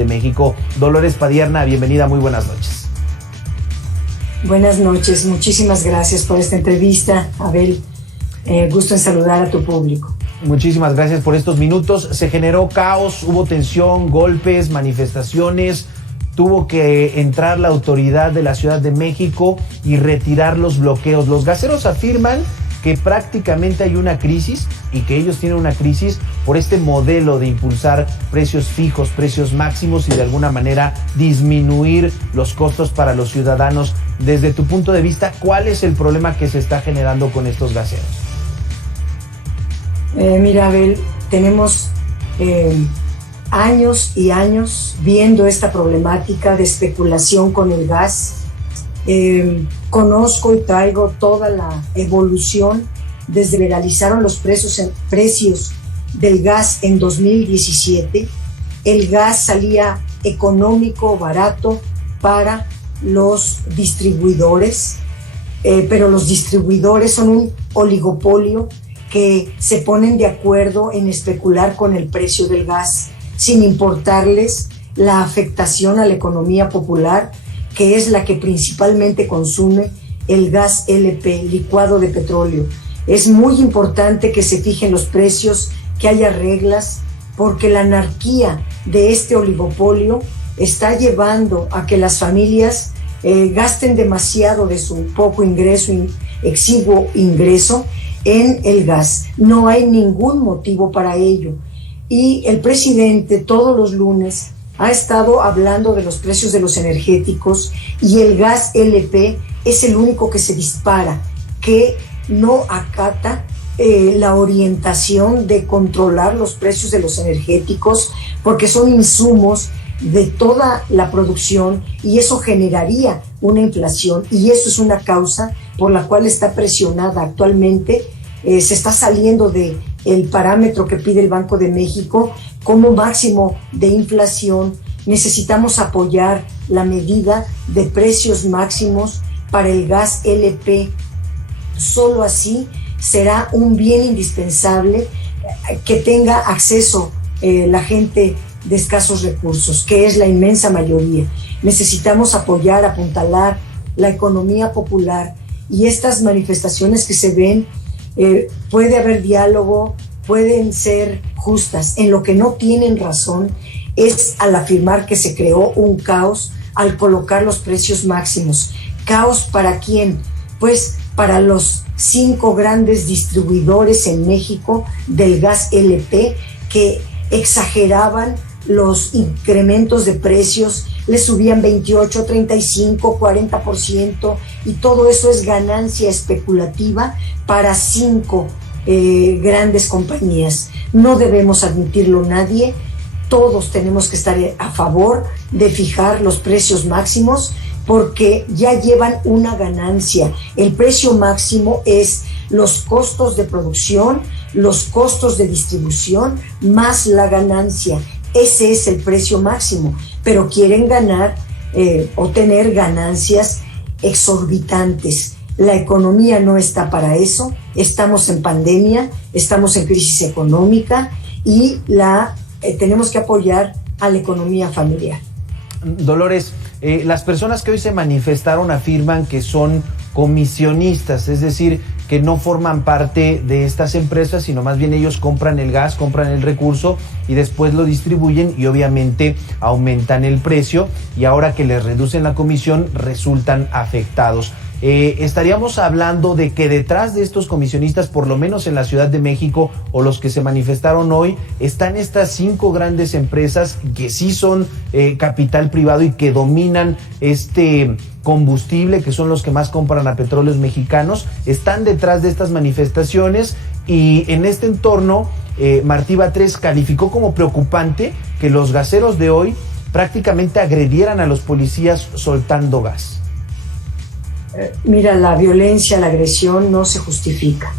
de México. Dolores Padierna, bienvenida, muy buenas noches. Buenas noches, muchísimas gracias por esta entrevista, Abel. Gusto en saludar a tu público. Muchísimas gracias por estos minutos. Se generó caos, hubo tensión, golpes, manifestaciones. Tuvo que entrar la autoridad de la Ciudad de México y retirar los bloqueos. Los gaseros afirman que prácticamente hay una crisis y que ellos tienen una crisis por este modelo de impulsar precios fijos, precios máximos y de alguna manera disminuir los costos para los ciudadanos. Desde tu punto de vista, ¿cuál es el problema que se está generando con estos gaseros? Mira, Abel, tenemos años y años viendo esta problemática de especulación con el gas. Conozco y traigo toda la evolución desde que legalizaron los precios del gas en 2017. El gas salía económico, barato para los distribuidores, pero los distribuidores son un oligopolio que se ponen de acuerdo en especular con el precio del gas, sin importarles la afectación a la economía popular, que es la que principalmente consume el gas LP, licuado de petróleo. Es muy importante que se fijen los precios, que haya reglas, porque la anarquía de este oligopolio está llevando a que las familias gasten demasiado de su poco ingreso, exiguo ingreso, en el gas. No hay ningún motivo para ello. Y el presidente todos los lunes ha estado hablando de los precios de los energéticos y el gas LP es el único que se dispara, que no acata la orientación de controlar los precios de los energéticos, porque son insumos de toda la producción y eso generaría una inflación, y eso es una causa por la cual está presionada actualmente. Se está saliendo del parámetro que pide el Banco de México como máximo de inflación. Necesitamos apoyar la medida de precios máximos para el gas LP. Solo así será un bien indispensable que tenga acceso la gente de escasos recursos, que es la inmensa mayoría. Necesitamos apoyar, apuntalar la economía popular, y estas manifestaciones que se ven, puede haber diálogo, pueden ser justas. En lo que no tienen razón es al afirmar que se creó un caos al colocar los precios máximos. ¿Caos para quién? Pues para los 5 grandes distribuidores en México del gas LP, que exageraban los incrementos de precios, le subían 28, 35, 40%, y todo eso es ganancia especulativa para 5 grandes compañías. No debemos admitirlo nadie. Todos tenemos que estar a favor de fijar los precios máximos, porque ya llevan una ganancia. El precio máximo es los costos de producción, los costos de distribución, más la ganancia. Ese es el precio máximo, pero quieren ganar o tener ganancias exorbitantes. La economía no está para eso. Estamos en pandemia, estamos en crisis económica, y tenemos que apoyar a la economía familiar. Dolores, las personas que hoy se manifestaron afirman que son comisionistas, es decir, que no forman parte de estas empresas, sino más bien ellos compran el gas, compran el recurso y después lo distribuyen, y obviamente aumentan el precio, y ahora que les reducen la comisión resultan afectados. Estaríamos hablando de que detrás de estos comisionistas, por lo menos en la Ciudad de México, o los que se manifestaron hoy, están estas 5 grandes empresas que sí son capital privado y que dominan este combustible, que son los que más compran a petróleos mexicanos. Están detrás de estas manifestaciones, y en este entorno Martí Batres calificó como preocupante que los gaseros de hoy prácticamente agredieran a los policías soltando gas. Mira, la violencia, la agresión no se justifica.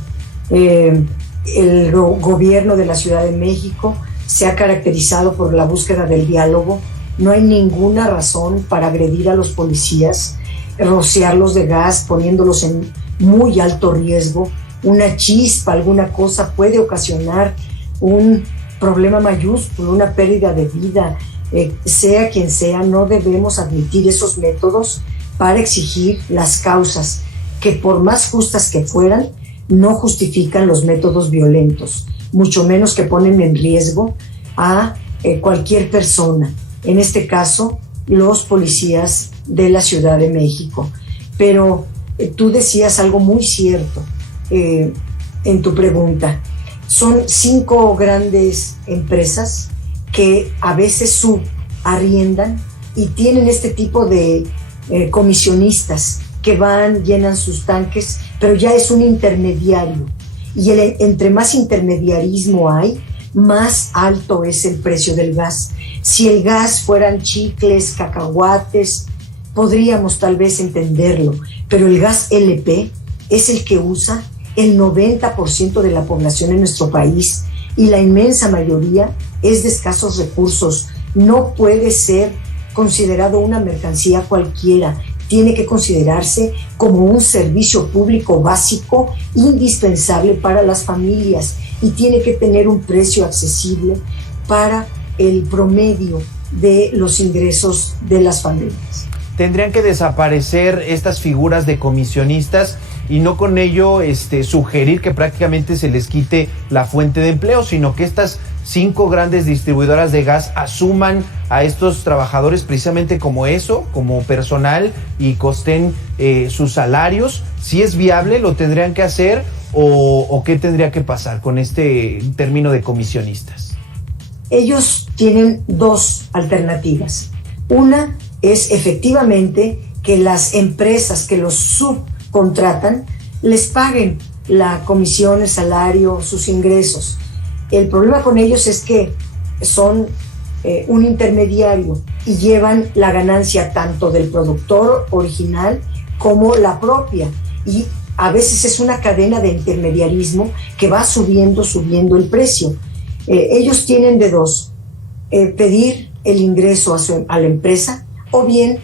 El gobierno de la Ciudad de México se ha caracterizado por la búsqueda del diálogo. No hay ninguna razón para agredir a los policías, rociarlos de gas, poniéndolos en muy alto riesgo. Una chispa, alguna cosa puede ocasionar un problema mayúsculo, una pérdida de vida. sea quien sea, no debemos admitir esos métodos para exigir las causas que, por más justas que fueran, no justifican los métodos violentos, mucho menos que ponen en riesgo a cualquier persona, en este caso los policías de la Ciudad de México. Pero tú decías algo muy cierto en tu pregunta. Son 5 grandes empresas que a veces subarriendan y tienen este tipo de comisionistas que van, llenan sus tanques, pero ya es un intermediario. Y entre más intermediarismo hay, más alto es el precio del gas. Si el gas fueran chicles, cacahuates, podríamos tal vez entenderlo, pero el gas LP es el que usa el 90% de la población en nuestro país y la inmensa mayoría es de escasos recursos. No puede ser considerado una mercancía cualquiera, tiene que considerarse como un servicio público básico indispensable para las familias y tiene que tener un precio accesible para el promedio de los ingresos de las familias. Tendrían que desaparecer estas figuras de comisionistas y no con ello sugerir que prácticamente se les quite la fuente de empleo, sino que estas 5 grandes distribuidoras de gas asuman a estos trabajadores precisamente como eso, como personal, y costen sus salarios. Si es viable, lo tendrían que hacer, o qué tendría que pasar con este término de comisionistas. Ellos tienen 2 alternativas. Una es efectivamente que las empresas que los subcontratan les paguen la comisión, el salario, sus ingresos. El problema con ellos es que son un intermediario y llevan la ganancia tanto del productor original como la propia. Y a veces es una cadena de intermediarismo que va subiendo el precio. Ellos tienen de 2, pedir el ingreso a la empresa, o bien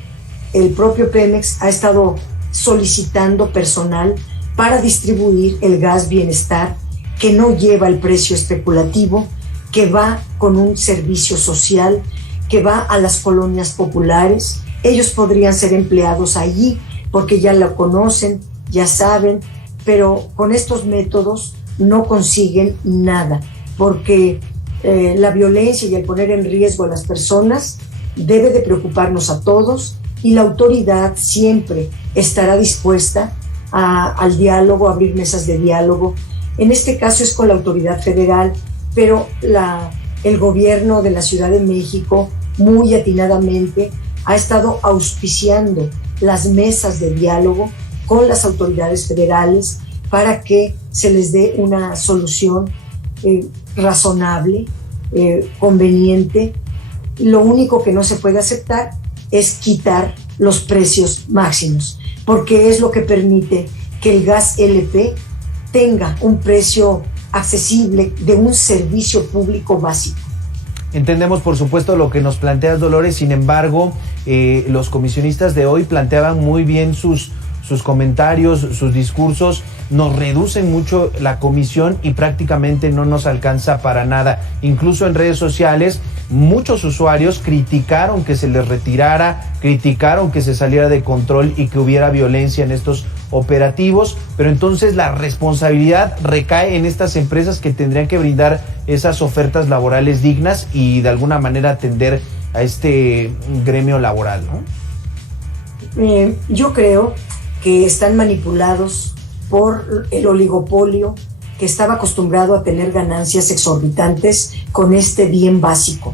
el propio Pemex ha estado solicitando personal para distribuir el gas bienestar que no lleva el precio especulativo, que va con un servicio social, que va a las colonias populares. Ellos podrían ser empleados allí porque ya lo conocen, ya saben, pero con estos métodos no consiguen nada, porque la violencia y el poner en riesgo a las personas debe de preocuparnos a todos y la autoridad siempre estará dispuesta al diálogo, a abrir mesas de diálogo. En este caso es con la autoridad federal, pero el gobierno de la Ciudad de México muy atinadamente ha estado auspiciando las mesas de diálogo con las autoridades federales para que se les dé una solución razonable, conveniente. Lo único que no se puede aceptar es quitar los precios máximos, porque es lo que permite que el gas LP tenga un precio accesible de un servicio público básico. Entendemos, por supuesto, lo que nos planteas, Dolores. Sin embargo, los comisionistas de hoy planteaban muy bien sus comentarios, sus discursos. Nos reducen mucho la comisión y prácticamente no nos alcanza para nada. Incluso en redes sociales, muchos usuarios criticaron que se les retirara, criticaron que se saliera de control y que hubiera violencia en estos operativos, pero entonces la responsabilidad recae en estas empresas que tendrían que brindar esas ofertas laborales dignas y de alguna manera atender a este gremio laboral, ¿no? Yo creo que están manipulados por el oligopolio que estaba acostumbrado a tener ganancias exorbitantes con este bien básico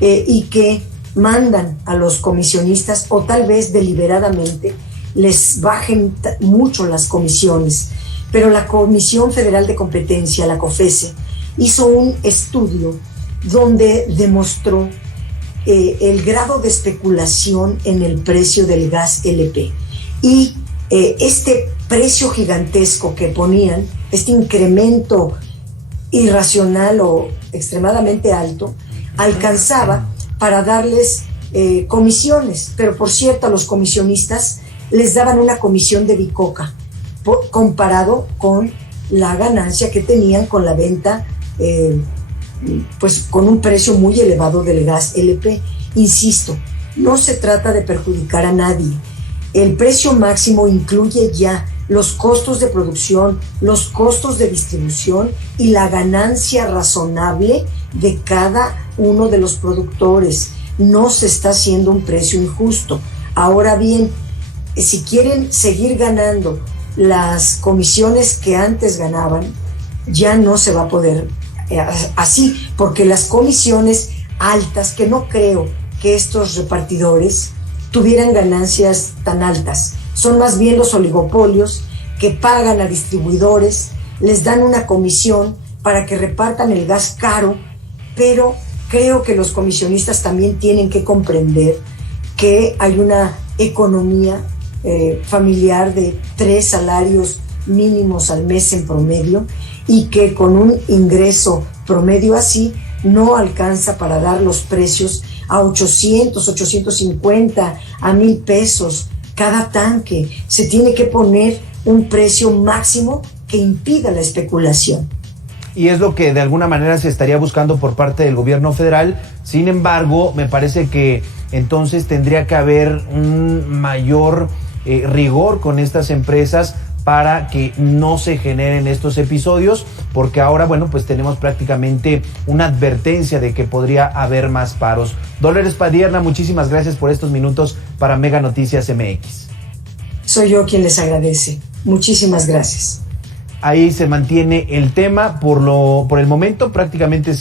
y que mandan a los comisionistas o tal vez deliberadamente les bajen mucho las comisiones. Pero la Comisión Federal de Competencia, la COFECE, hizo un estudio donde demostró el grado de especulación en el precio del gas LP y este precio gigantesco que ponían, este incremento irracional o extremadamente alto, alcanzaba para darles comisiones, pero por cierto a los comisionistas les daban una comisión de bicoca comparado con la ganancia que tenían con la venta pues con un precio muy elevado del gas LP. Insisto, no se trata de perjudicar a nadie. El precio máximo incluye ya los costos de producción, los costos de distribución y la ganancia razonable de cada uno de los productores. No se está haciendo un precio injusto. Ahora bien, si quieren seguir ganando las comisiones que antes ganaban, ya no se va a poder así, porque las comisiones altas, que no creo que estos repartidores tuvieran ganancias tan altas, son más bien los oligopolios que pagan a distribuidores, les dan una comisión para que repartan el gas caro, pero creo que los comisionistas también tienen que comprender que hay una economía familiar de 3 salarios mínimos al mes en promedio y que con un ingreso promedio así no alcanza para dar los precios a 800, 850, a 1,000 pesos cada tanque. Se tiene que poner un precio máximo que impida la especulación. Y es lo que de alguna manera se estaría buscando por parte del gobierno federal. Sin embargo, me parece que entonces tendría que haber un mayor rigor con estas empresas para que no se generen estos episodios, porque ahora, bueno, pues tenemos prácticamente una advertencia de que podría haber más paros. Dolores Padierna, muchísimas gracias por estos minutos para Mega Noticias MX. Soy yo quien les agradece. Muchísimas gracias. Ahí se mantiene el tema, por el momento prácticamente se